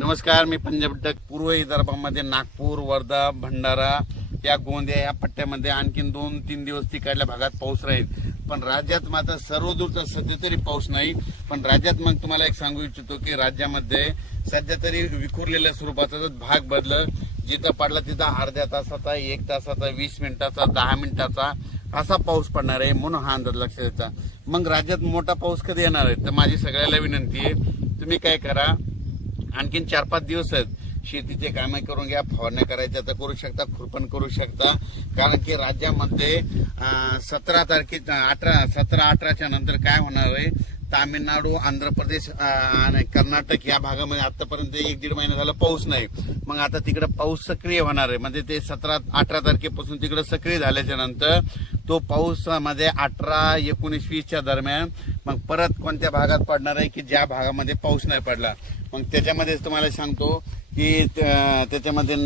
नमस्कार, मी पंजाब डक. पूर्व विदर्भामध्ये नागपूर, वर्धा, भंडारा या गोंदिया या पट्ट्यामध्ये आणखीन 2-3 दिवस तिकडल्या भागात पाऊस राहील. पण राज्यात मात्र सर्वदूर तर सध्या तरी पाऊस नाही. पण राज्यात मग तुम्हाला एक सांगू इच्छितो की राज्यामध्ये सध्या तरी विखुरलेल्या स्वरूपाचा भाग बदल, जिथं पडला तिथं अर्ध्या तासाचा, 1 तासाचा, 20 मिनिटाचा, 10 मिनिटाचा असा पाऊस पडणार आहे. म्हणून हा अंदाज लक्षात द्यायचा. मग राज्यात मोठा पाऊस कधी येणार आहे तर माझी सगळ्याला विनंती आहे, तुम्ही काय करा, आणखीन 4-5 दिवस आहेत, शेतीचे कामे करून घ्या. फवारण्या करायच्या तर करू शकता, खुरपण करू शकता. कारण की राज्यामध्ये 17-18च्या नंतर काय होणार आहे, तामिळनाडू, आंध्र प्रदेश आणि कर्नाटक या भागामध्ये आतापर्यंत 1-1.5 महिना झाला पाऊस नाही. मग आता तिकडे पाऊस सक्रिय होणार आहे. म्हणजे ते 17-18 तारखेपासून तिकडे सक्रिय झाल्याच्या नंतर तो पाऊस मध्ये 18, 19, 20च्या दरम्यान मग परत कोणत्या भागात पडणार आहे की ज्या भागामध्ये पाऊस नाही पडला. मग त्याच्यामध्ये तुम्हाला सांगतो की त्याच्यामध्ये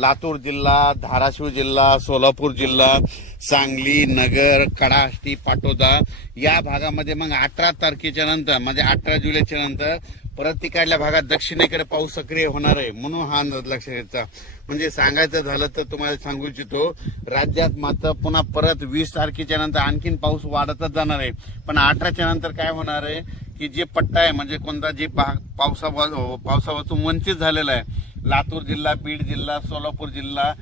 लातूर जिल्हा, धाराशिव जिल्हा, सोलापूर जिल्हा, सांगली, नगर, कडाष्टी, पाटोदा या भागामध्ये मग 18 तारखेच्या नंतर म्हणजे 18 जुलैच्या नंतर परत तिकडल्या भागात दक्षिणेकडे पाऊस सक्रिय होणार आहे. म्हणून हा अंदाज लक्षात घ्यायचा. म्हणजे सांगायचं झालं तर तुम्हाला सांगू इच्छितो, राज्यात मात्र पुन्हा परत 20 तारखेच्या नंतर आणखीन पाऊस वाढतच जाणार आहे. पण 18च्या नंतर काय होणार आहे की जे पट्टा आहे म्हणजे कोणता जे भाग पावसापासून वंचित झालेला आहे, लातूर जिल्हा, बीड जिल्हा, सोलापूर जिल्हा,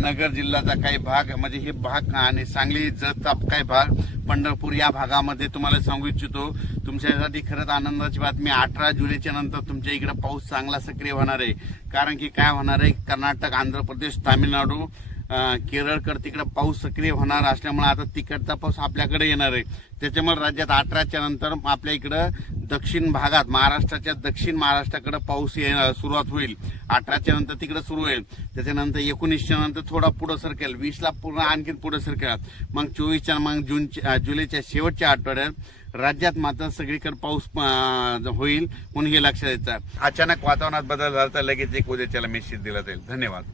नगर जिल्ह्याचा काही भाग म्हणजे हे भाग आणि सांगली जतचा काही भाग, पंढरपूर या भागामध्ये तुम्हाला सांगू इच्छितो, तुमच्यासाठी खरंच आनंदाची बातमी. 18 जुलैच्या नंतर तुमच्या इकडे पाऊस चांगला सक्रिय होणार आहे. कारण की काय होणार आहे, कर्नाटक, आंध्र प्रदेश, तामिळनाडू, केरळकडे तिकडे पाऊस सक्रिय होणार असल्यामुळे आता तिकडचा पाऊस आपल्याकडे येणार आहे. त्याच्यामुळे राज्यात 18च्या नंतर आपल्या इकडं दक्षिण भागात, महाराष्ट्राच्या दक्षिण महाराष्ट्राकडे पाऊस सुरुवात होईल. 18च्या नंतर तिकडे सुरू होईल. त्याच्यानंतर 19च्या नंतर थोडा पुढे सरकेल, 20ला पूर्ण आणखी पुढे सरकेल. मग 24च्या मग जुलैच्या शेवटच्या आठवड्यात राज्यात मात्र सगळीकडे पाऊस होईल. म्हणून हे लक्षात द्यायचं. अचानक वातावरणात बदल झाला तर लगेच एक उद्याच्याला मेसेज दिला जाईल. धन्यवाद.